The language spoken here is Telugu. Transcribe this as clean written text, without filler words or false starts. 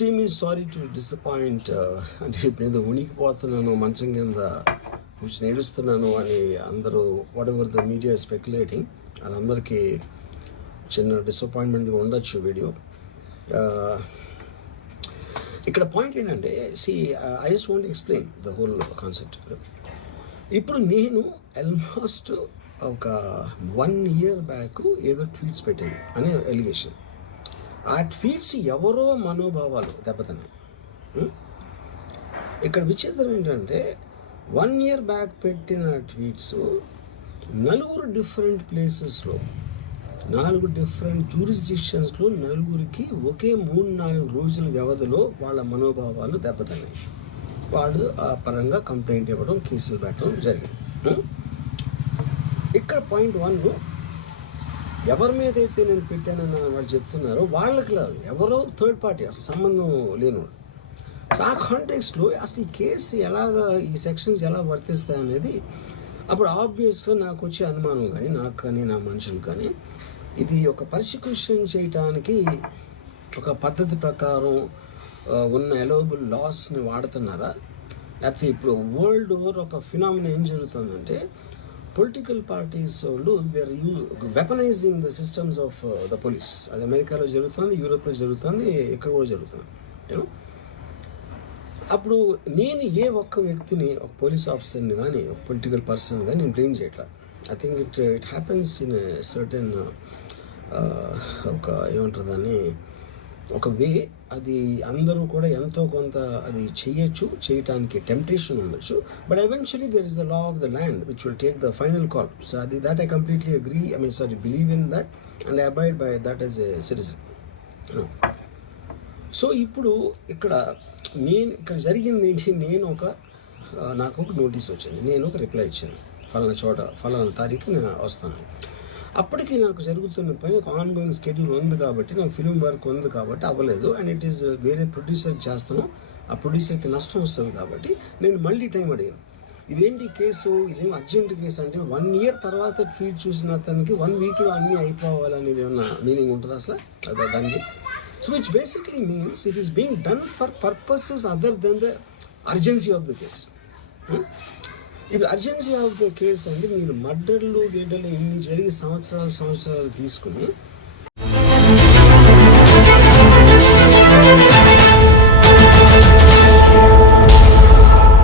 Extremely sorry to disappoint. అంటే ఇప్పుడు ఏదో ఉనికిపోతున్నాను మంచం కింద కూర్చొని నేడుస్తున్నాను అని అందరూ what ever the media speculating, వాళ్ళందరికీ చిన్న డిసప్పాయింట్మెంట్గా ఉండొచ్చు వీడియో. ఇక్కడ పాయింట్ ఏంటంటే I just want explain the whole concept. ఇప్పుడు నేను ఆల్మోస్ట్ ఒక 1 year బ్యాక్ ఏదో ట్వీట్స్ పెట్టాను అనే ఎలిగేషన్. ఆ ట్వీట్స్ ఎవరో మనోభావాలు దెబ్బతిన్నాయి. ఇక్కడ విచిత్రం ఏంటంటే 1 year బ్యాక్ పెట్టిన ట్వీట్స్ 4 డిఫరెంట్ ప్లేసెస్లో 4 డిఫరెంట్ జ్యూరిస్డిక్షన్స్లో 4కి ఒకే 3-4 రోజుల వ్యవధిలో వాళ్ళ మనోభావాలు దెబ్బతిన్నాయి. వాళ్ళు ఆ పరంగా కంప్లైంట్ ఇవ్వడం, కేసులు పెట్టడం జరిగింది. ఇక్కడ పాయింట్ 1, ఎవరి మీద అయితే నేను పెట్టానని వాళ్ళు చెప్తున్నారో వాళ్ళకి లేదు, ఎవరో థర్డ్ పార్టీ, అసలు సంబంధం లేనివాడు. సో ఆ కాంటెక్స్ట్లో అసలు ఈ కేసు ఎలాగా, ఈ సెక్షన్స్ ఎలా వర్తిస్తాయి అనేది అప్పుడు ఆబ్వియస్గా నాకు వచ్చే అనుమానం కానీ, నాకు కానీ నా మనుషులు కానీ, ఇది ఒక పర్సిక్యూషన్ చేయటానికి ఒక పద్ధతి ప్రకారం ఉన్న అలౌబుల్ లాస్ని వాడుతున్నారా, లేకపోతే ఇప్పుడు వరల్డ్ ఓవర్ ఒక ఫినామినా ఏం జరుగుతుందంటే పొలిటికల్ పార్టీస్ వాళ్ళు they are weaponising the systems of the police. అది అమెరికాలో జరుగుతుంది, యూరోప్లో జరుగుతుంది, ఇక్కడ కూడా జరుగుతుంది. యూనో, అప్పుడు నేను ఏ ఒక్క వ్యక్తిని, ఒక పోలీస్ ఆఫీసర్ని కానీ, ఒక పొలిటికల్ పర్సన్ కానీ నేను బ్లేమ్ చేయట్లా. I think it happens in certain ఒక ఏమంటారు దాన్ని, ఒక వే. అది అందరూ కూడా ఎంతో కొంత అది చేయటానికి టెంప్టేషన్ ఉండొచ్చు. But eventually there is the law of the land which will take the final call. So అది that I completely agree, believe in that and abide by that as a citizen. So ఇప్పుడు ఇక్కడ జరిగింది ఏంటి, నాకు ఒక నోటీస్ వచ్చింది, నేను ఒక రిప్లై ఇచ్చాను, ఫలానా చోట ఫలానా తారీఖు నేను వస్తాను. అప్పటికి నాకు జరుగుతున్న పని ఒక ఆన్గోయింగ్ షెడ్యూల్ ఉంది కాబట్టి, నాకు ఫిలిం వర్క్ ఉంది కాబట్టి అవ్వలేదు. అండ్ ఇట్ ఈస్ వేరే ప్రొడ్యూసర్కి చేస్తాను, ఆ ప్రొడ్యూసర్కి నష్టం వస్తుంది కాబట్టి నేను మళ్ళీ టైం అడిగాను. ఇదేంటి కేసు, ఇదేం అర్జెంట్ కేసు అంటే 1 year తర్వాత ట్వీట్ చూసిన అతనికి 1 weekలో అన్నీ అయిపోవాలనేది ఏమన్నా మీనింగ్ ఉంటుంది అసలు దానికి? So which basically means it is being done for purposes other than the urgency of the case. ఇప్పుడు అర్జెన్సీ ఆఫ్ ద కేస్ అంటే మీరు మర్డర్లు ఇన్ని జరిగి సంవత్సరాలు తీసుకుని